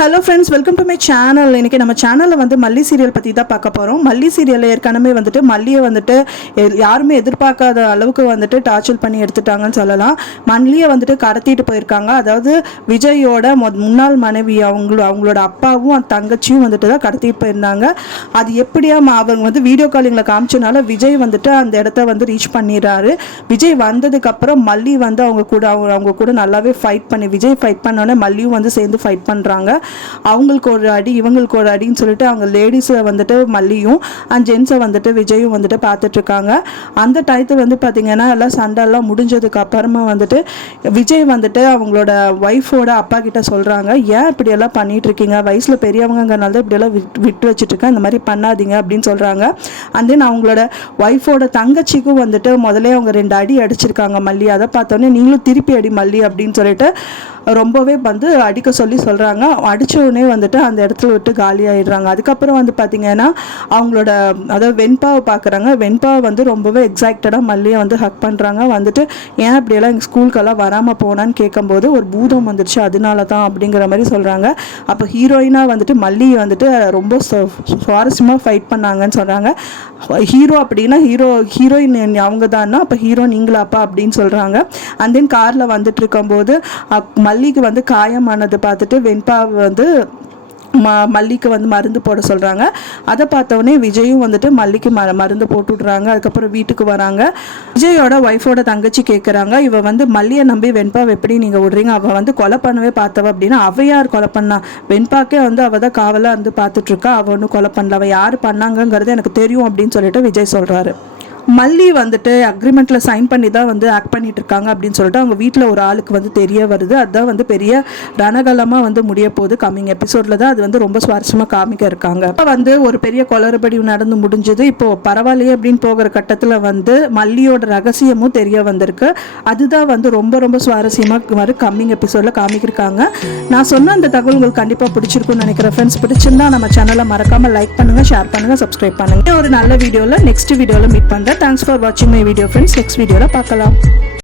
Hello friends, welcome to my channel. இன்றைக்கி நம்ம சேனலில் வந்து மல்லி சீரியல் பற்றி தான் பார்க்க போகிறோம். மல்லி சீரியலில் ஏற்கனவே வந்துட்டு மல்லியை வந்துட்டு யாருமே எதிர்பார்க்காத அளவுக்கு வந்துட்டு டார்ச்சர் பண்ணி எடுத்துட்டாங்கன்னு சொல்லலாம். மல்லியை வந்துட்டு கடத்திட்டு போயிருக்காங்க. அதாவது விஜயோட முன்னாள் மனைவி அவங்களோட அப்பாவும் அந்த தங்கச்சியும் வந்துட்டு தான் கடத்திட்டு போயிருந்தாங்க. அது எப்படியா அவங்க வந்து வீடியோ காலிங்கில் காமிச்சனால விஜய் வந்துட்டு அந்த இடத்த வந்து ரீச் பண்ணிடுறாரு. விஜய் வந்ததுக்கப்புறம் மல்லி வந்து அவங்க கூட நல்லாவே ஃபைட் பண்ணி விஜய் ஃபைட் பண்ணோன்னே மல்லியும் வந்து சேர்ந்து ஃபைட் பண்ணுறாங்க. அவங்களுக்கு ஒரு அடி இவங்களுக்கு ஒரு அடின்னு சொல்லிட்டு அவங்க லேடிஸை வந்துட்டு மல்லியும் அண்ட் ஜென்ஸை வந்துட்டு விஜயும் வந்துட்டு பார்த்துட்டு இருக்காங்க. அந்த டயத்தில் வந்து பார்த்தீங்கன்னா எல்லாம் சண்டைலாம் முடிஞ்சதுக்கு அப்புறமா வந்துட்டு விஜய் வந்துட்டு அவங்களோட ஒய்ஃபோட அப்பா கிட்ட சொல்கிறாங்க, ஏன் இப்படியெல்லாம் பண்ணிட்டு இருக்கீங்க, வயசில் பெரியவங்கிறனால தான் இப்படியெல்லாம் விட்டு வச்சுட்டு இருக்கேன், இந்த மாதிரி பண்ணாதீங்க அப்படின்னு சொல்கிறாங்க. அண்ட் தென் அவங்களோட ஒய்ஃபோட தங்கச்சிக்கும் வந்துட்டு முதலே அவங்க 2 அடி அடிச்சிருக்காங்க மல்லி. அதை பார்த்தோன்னே நீங்களும் திருப்பி அடி மல்லி அப்படின்னு சொல்லிட்டு ரொம்பவே வந்து அடிக்க சொல்கிறாங்க. அடித்த உடனே வந்துட்டு அந்த இடத்துல விட்டு காலி ஆகிடுறாங்க. அதுக்கப்புறம் வந்து பார்த்திங்கன்னா அவங்களோட அதாவது வெண்பாவை பார்க்குறாங்க. வெண்பாவை வந்து ரொம்பவே எக்ஸைட்டடாக மல்லியை வந்து ஹக் பண்ணுறாங்க. வந்துட்டு ஏன் இப்படியெல்லாம் எங்கள் ஸ்கூலுக்கெல்லாம் வராமல் போனான்னு கேட்கும்போது ஒரு பூதம் வந்துடுச்சு அதனால தான் அப்படிங்கிற மாதிரி சொல்கிறாங்க. அப்போ ஹீரோயினாக வந்துட்டு மல்லியை வந்துட்டு ரொம்ப சுவாரஸ்யமாக ஃபைட் பண்ணாங்கன்னு சொல்கிறாங்க. ஹீரோ அப்படின்னா ஹீரோயின் அவங்க தான்னா அப்போ ஹீரோ நீங்களாப்பா அப்படின்னு சொல்கிறாங்க. அண்ட் தென் காரில் வந்துட்டு இருக்கும்போது மல்லிக்கு வந்து காயமானது பார்த்துட்டு வெண்பா வந்து மல்லிக்கு வந்து மருந்து போட சொல்கிறாங்க. அதை பார்த்தோன்னே விஜயும் வந்துட்டு மல்லிக்கு மருந்து போட்டு விட்றாங்க. அதுக்கப்புறம் வீட்டுக்கு வராங்க. விஜயோட ஒய்ஃபோட தங்கச்சி கேட்குறாங்க, இவ வந்து மல்லியை நம்பி வெண்பாவை எப்படி நீங்கள் விடுறீங்க, அவள் வந்து கொலை பண்ணவே பார்த்தவ அப்படின்னா அவ யார் கொலை பண்ணா, வெண்பாக்கே வந்து அவள் தான் காவலாக இருந்து பார்த்துட்ருக்கா, அவள் ஒன்றும் கொலை பண்ணல, அவள் யார் பண்ணாங்கங்கிறது எனக்கு தெரியும் அப்படின்னு சொல்லிட்டு விஜய் சொல்கிறாரு. மல்லி வந்துட்டு அக்ரிமெண்ட்டில் சைன் பண்ணி தான் வந்து ஆக்ட் பண்ணிட்டு இருக்காங்க அப்படின்னு சொல்லிட்டு அவங்க வீட்டில் ஒரு ஆளுக்கு வந்து தெரிய வருது. அதுதான் வந்து பெரிய ரணகலமாக வந்து முடிய போகுது. கம்மிங் எபிசோடில் தான் அது வந்து ரொம்ப சுவாரஸ்யமாக காமிக்க இருக்காங்க. இப்போ வந்து ஒரு பெரிய குளறுபடி நடந்து முடிஞ்சது. இப்போது பரவாயில்லையே அப்படின்னு போகிற கட்டத்தில் வந்து மல்லியோட ரகசியமும் தெரிய வந்திருக்கு. அதுதான் வந்து ரொம்ப ரொம்ப சுவாரஸ்யமாக மாதிரி கம்மிங் எபிசோடில் காமிக்கிருக்காங்க. நான் சொன்ன அந்த தகவல் உங்களுக்கு கண்டிப்பாக பிடிச்சிருக்குன்னு நினைக்கிறேன். ஃப்ரெண்ட்ஸ், பிடிச்சிருந்தா நம்ம சேனலை மறக்காமல் லைக் பண்ணுங்கள், ஷேர் பண்ணுங்கள், சப்ஸ்கிரைப் பண்ணுங்கள். ஒரு நல்ல வீடியோவில் நெக்ஸ்ட் வீடியோவில் மீட் பண்ணுறேன். Thanks for watching my video friends. Next video la paakalam.